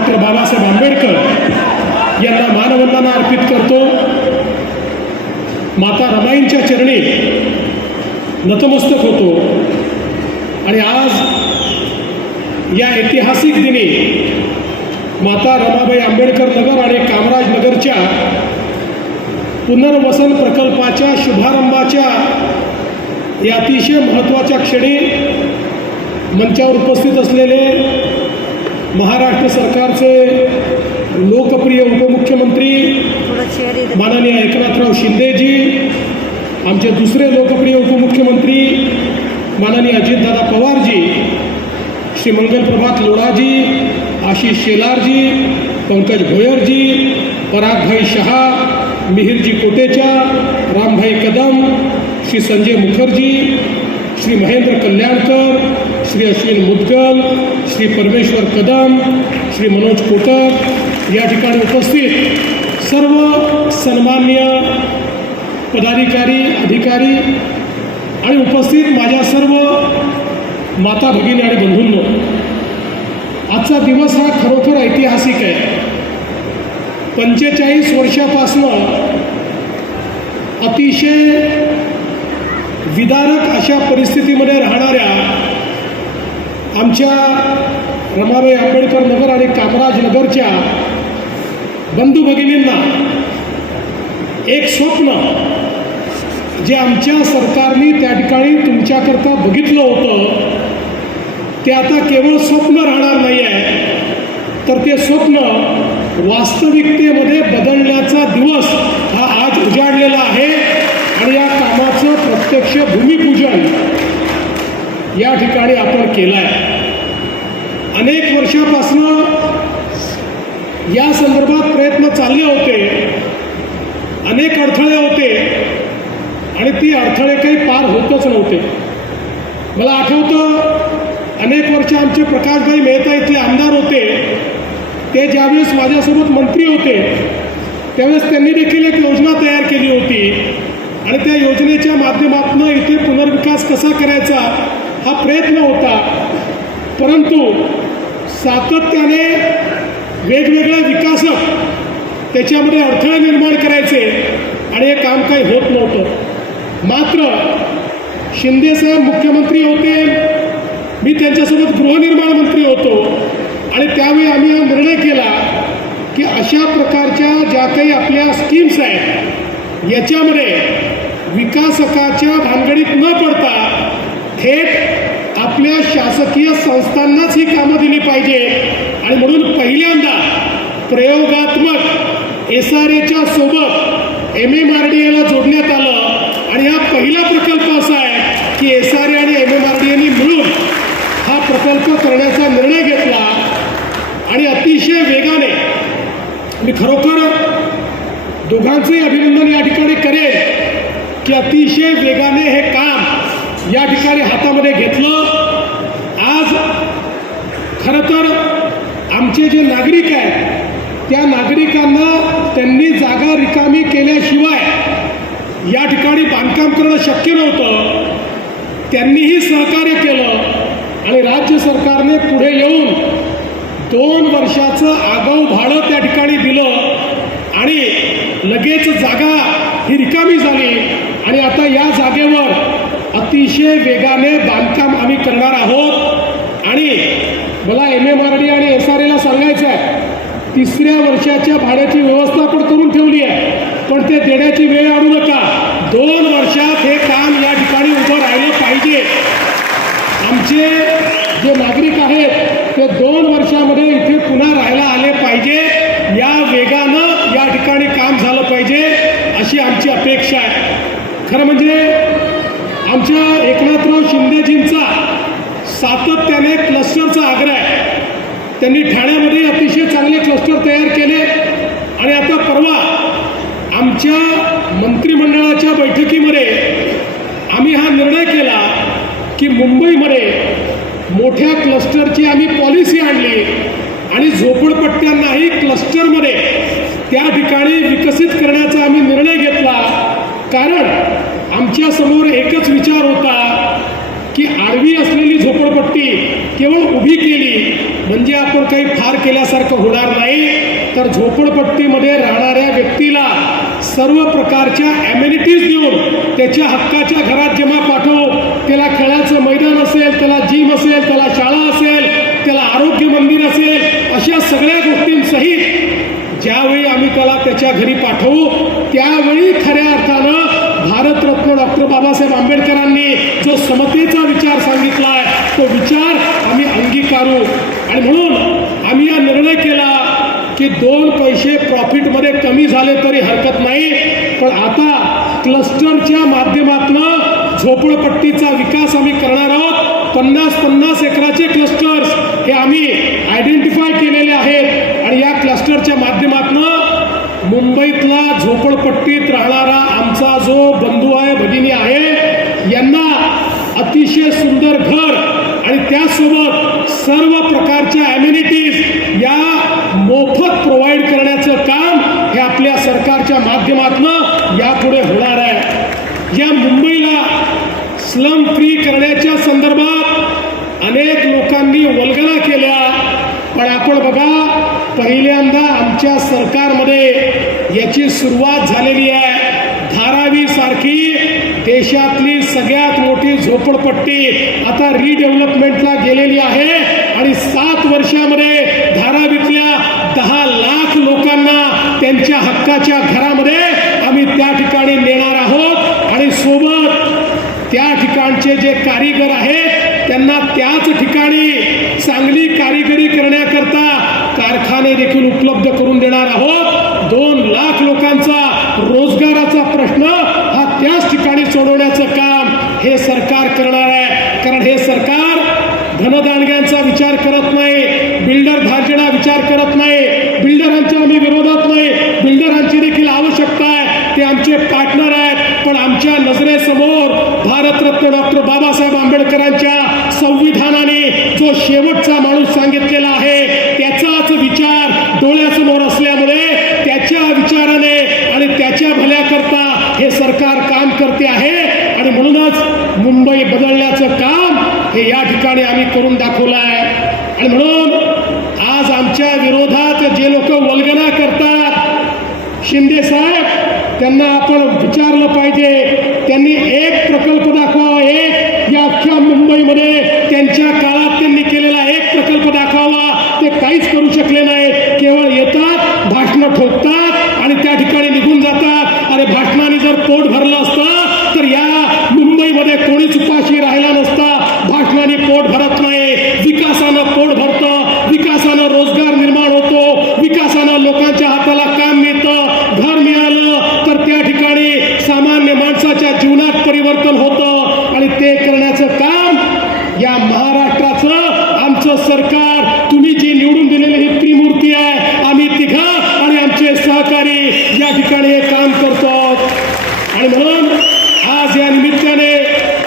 Doctor Babasaheb Ambedkar यांना मानवंदना अर्पित करतो. माता रमाईंच्या चरणी नतमस्तक होतो. आणि आज या ऐतिहासिक दिनी माता रमाबाई आंबेडकर नगर आणि कामराज नगरच्या पुनर्वसन प्रकल्पाच्या शुभारंभाच्या या अतिशय महत्त्वाच्या क्षणी मंचावर उपस्थित असलेले महाराष्ट्र सरकारचे लोकप्रिय उपमुख्यमंत्री माननीय एकनाथराव शिंदेजी, आमचे दुसरे लोकप्रिय उपमुख्यमंत्री माननीय अजितदादा पवारजी, श्री मंगल प्रभात लोढाजी, आशिष शेलारजी, पंकज भोयरजी, परागभाई शहा, मिहिरजी कोटेचा, रामभाई कदम, श्री संजय मुखर्जी, श्री महेंद्र कल्याणकर, श्री अश्विन मुदगल, श्री परमेश्वर कदम, श्री मनोज कोटर, या ठिकाणी उपस्थित सर्व सन्मान्य पदाधिकारी, अधिकारी आणि उपस्थित माझ्या सर्व माता भगिनी आणि बंधूंनो, आजचा दिवस हा खरोखर ऐतिहासिक आहे. 45 वर्षापासून अतिशय विदारक अशा परिस्थितीमध्ये राहणाऱ्या आमच्या रमाबाई आंबेडकर नगर आणि कामराज नगरच्या बंधू भगिनींना एक स्वप्न जे आमच्या सरकारने त्या ठिकाणी तुमच्याकरता बघितलं होतं ते आता केवळ स्वप्न राहणार नाही आहे, तर ते स्वप्न वास्तविकतेमध्ये बदलण्याचा दिवस हा आज उजाडलेला आहे. आणि या कामाचं प्रत्यक्ष भूमिपूजन या ठिकाणी आपण केलं आहे. अनेक वर्षापासून या संदर्भात प्रयत्न चालले होते, अनेक अडथळे होते आणि ती अडथळे काही पार होतच नव्हते. मला आठवतं अनेक वर्ष आमचे प्रकाशभाई मेहता इथले आमदार होते, ते ज्यावेळेस माझ्यासोबत मंत्री होते त्यावेळेस त्यांनी देखील एक योजना तयार केली होती आणि त्या योजनेच्या माध्यमातून इथे पुनर्विकास कसा करायचा हा प्रयत्न होता. परंतु सातत्याने वेगवेगळे विकासक त्याच्यामध्ये अडथळे निर्माण करायचे आणि हे काम काही होत नव्हतं. मात्र शिंदेसाहेब मुख्यमंत्री होते, मी त्यांच्यासोबत गृहनिर्माण मंत्री होतो आणि त्यावेळी आम्ही हा निर्णय केला की अशा प्रकारच्या ज्या काही आपल्या स्कीम्स आहेत याच्यामध्ये विकासकाच्या भानगडीत न पडता थेट आपल्या शासकीय संस्थांनाच ही कामं दिली पाहिजे. आणि म्हणून पहिल्यांदा प्रयोगात्मक SRAच्या सोबत MMRDAला जोडण्यात आलं. आणि हा पहिला प्रकल्प असा आहे की SRA आणि MMRDAनी मिळून हा प्रकल्प करण्याचा निर्णय घेतला. आणि अतिशय वेगाने, मी खरोखर दोघांचंही अभिनंदन या ठिकाणी करेन की अतिशय वेगाने हे काम या ठिकाणी हातामध्ये घेतलं. आज खरं तर आमचे जे नागरिक आहेत त्या नागरिकांना त्यांनी जागा रिकामी केल्याशिवाय या ठिकाणी बांधकाम करणं शक्य नव्हतं. त्यांनीही सहकार्य केलं आणि राज्य सरकारने पुढे येऊन 2 वर्षाचं आगाऊ भाडं त्या ठिकाणी दिलं आणि लगेच जागा ही रिकामी झाली. आणि आता या जागेवर अतिशय वेगाने बांधकाम आम्ही करणार आहोत. आणि मला MMRDA आणि SRAला सांगायचं आहे, 3ऱ्या वर्षाच्या भाड्याची व्यवस्था आपण करून ठेवली आहे, पण ते देण्याची वेळ आणू नका. 2 वर्षात हे काम या ठिकाणी उभं राहिलं पाहिजे. आमचे जे नागरिक आहेत ते 2 वर्षामध्ये इथे पुन्हा राहायला आले पाहिजे. या वेगानं या ठिकाणी काम झालं पाहिजे अशी आमची अपेक्षा आहे. खरं म्हणजे आमच्या एकनाथराव शिंदेजींचा सातत्याने क्लस्टरचा आग्रह आहे. त्यांनी ठाण्यामध्ये अतिशय चांगले क्लस्टर तयार केले. आणि आता परवा आमच्या मंत्रिमंडळाच्या बैठकीमध्ये आम्ही हा निर्णय केला की मुंबईमध्ये मोठ्या क्लस्टरची आम्ही पॉलिसी आणली आणि झोपडपट्ट्यांनाही क्लस्टरमध्ये त्या ठिकाणी विकसित करण्याचा आम्ही निर्णय घेतला. कारण आमच्या समोर एकच विचार होता की आडवी असलेली झोपडपट्टी केवळ उभी केली, म्हणजे आपण काही फार केल्यासारखं होणार नाही, तर झोपडपट्टीमध्ये राहणाऱ्या व्यक्तीला सर्व प्रकारच्या ॲम्युनिटीज देऊन त्याच्या हक्काच्या घरात जेव्हा पाठवू, त्याला खेळाचं मैदान असेल, त्याला जिम असेल, त्याला शाळा असेल, त्याला आरोग्य मंदिर असेल, अशा सगळ्या गोष्टींसहित ज्यावेळी आम्ही त्याला त्याच्या घरी पाठवू, त्यावेळी खऱ्या अर्थानं भारतरत्न डॉक्टर बाबासाहेब आंबेडकरांनी जो समतेचा विचार सांगितला आहे तो विचार आम्ही अंगीकारू. आणि म्हणून आम्ही हा निर्णय केला की 2 पैसे प्रॉफिटमध्ये कमी झाले तरी हरकत नाही, पण आता क्लस्टरच्या माध्यमातून झोपडपट्टीचा विकास आम्ही करणार आहोत. 50-50 एकराचे क्लस्टर्स हे आम्ही आयडेंटिफाय केलेले आहेत आणि या क्लस्टरच्या माध्यमातून मुंबईतला झोपडपट्टीत राहणारा आमचा जो बंधू आहे, भगिनी आहे, यांना अतिशय सुंदर घर आणि त्यासोबत सर्व प्रकारच्या ॲम्युनिटीज या मोफत प्रोव्हाइड करण्याचं काम हे आपल्या सरकारच्या माध्यमातून यापुढे होणार आहे. या मुंबईला स्लम फ्री करण्याच्या संदर्भात अनेक लोकांनी वल्गना केल्या, पण आपण बघा, पहिल्यांदा आमच्या सरकारमध्ये याची सुरुवात झालेली आहे. धारावी सारखी देशातली सगळ्यात मोठी झोपडपट्टी आता रिडेव्हलपमेंटला गेलेली आहे आणि 7 वर्षामध्ये धारावीतल्या 10 लाख लोकांना त्यांच्या हक्काच्या घरामध्ये आम्ही त्या ठिकाणी नेणार आहोत आणि सोबत त्या ठिकाणचे जे कारीगर आहेत त्यांना त्याच ठिकाणी चांगली कारिगिरी करण्याकरता कारखाने देखील उपलब्ध करून देणार आहोत. 2 लाख लोकांचा रोजगाराचा प्रश्न हा त्याच ठिकाणी सोडवण्याचं काम हे सरकार करणार आहे. कारण हे सरकार धनदांडग्यांचा विचार करत नाही, बिल्डर धार्जिणा विचार करत नाही. बिल्डरांच्या आम्ही विरोधात नाही, बिल्डरांची देखील आवश्यकता आहे, ते आमचे पार्टनर आहेत, पण आमच्या नजरेसमोर भारतरत्न डॉक्टर बाबासाहेब आंबेडकरांच्या संविधानाने जो शेवटचा माणूस सांगितलेला आहे त्याचाच विचार डोळ्यासमोर असल्यामुळे त्याच्या विचाराने आणि त्याच्या भल्याकरता हे सरकार काम करते आहे आणि म्हणूनच मुंबई बदलण्याचं काम हे या ठिकाणी आम्ही करून दाखवलं आहे. आणि म्हणून आज आमच्या विरोधात जे लोक वल्गना करतात, शिंदे साहेब, त्यांना आपण विचारलं पाहिजे, त्यांनी एक प्रकल्प दाखवावा, एक या अख्ख्या मुंबईमध्ये त्यांच्या काळात त्यांनी केलेला एक प्रकल्प दाखवावा. ते काहीच करू शकले नाहीत, केवळ येतात, भाषणं ठोकतात आणि त्या ठिकाणी निघून जातात. अरे भाषणाने जर पोट भरलं असतं तर या मुंबईमध्ये कोणीच उपाशी राहिला नसता. भाषणाने पोट भरत नाही, विकासानं पोट भरतं, विकासानं रोजगार निर्माण होतो, विकासानं लोकांच्या हाताला काम मिळतं, घर मिळालं तर त्या ठिकाणी सामान्य माणसाच्या जीवनात परिवर्तन होतं आणि ते करण्याचं काम या महाराष्ट्राचं आमचं सरकार, तुम्ही जी निवडून दिलेली ही त्रिमूर्ती आहे, आम्ही तिघं आणि आमचे सहकारी या ठिकाणी हे काम करतो. आणि म्हणून आज या निमित्ताने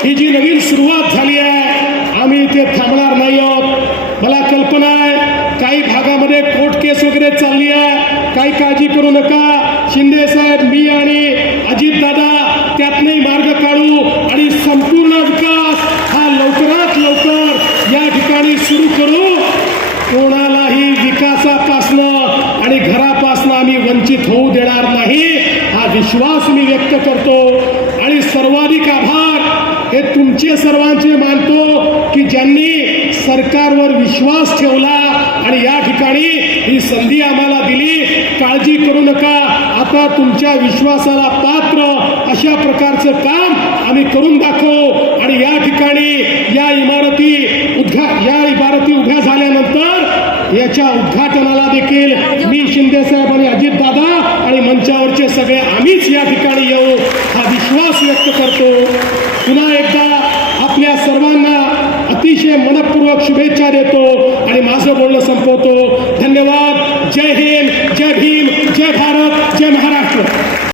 ही जी नवीन सुरुवात झाली आहे, आम्ही इथे थांबणार नाही आहोत. मला कल्पना आहे काही भागामध्ये कोर्ट केस वगैरे चालली आहे, काही काळजी करू नका. शिंदे साहेब, मी आणि अजितदादा त्यातनंही मार्ग काढू आणि संपूर्ण विकास हा लवकरात लवकर या ठिकाणी सुरू करू. कोणालाही विकासापासनं आणि घरापासनं आम्ही वंचित होऊ देणार नाही, हा विश्वास मी व्यक्त करतो. आणि सर्वाधिक आभार हे तुमचे सर्वांचे मानतो की ज्यांनी सरकारवर विश्वास ठेवला आणि या ठिकाणी ही संधी आम्हाला दिली. काळजी करू नका, आता तुमच्या विश्वासाला पात्र अशा प्रकारचं काम आम्ही करून दाखवू. आणि या ठिकाणी या इमारती उभ्या झाल्यानंतर याच्या उद्घाटनाला देखील मी, शिंदे साहेब आणि अजितदादा आणि मंचावरचे सगळे आम्हीच या ठिकाणी येऊ हा विश्वास व्यक्त करतो. पुन्हा एकदा आपल्या सर्वांना अतिशय मनपूर्वक शुभेच्छा देतो आणि माझं बोलणं संपवतो. धन्यवाद. जय हिंद, जय भीम, जय भारत, जय महाराष्ट्र.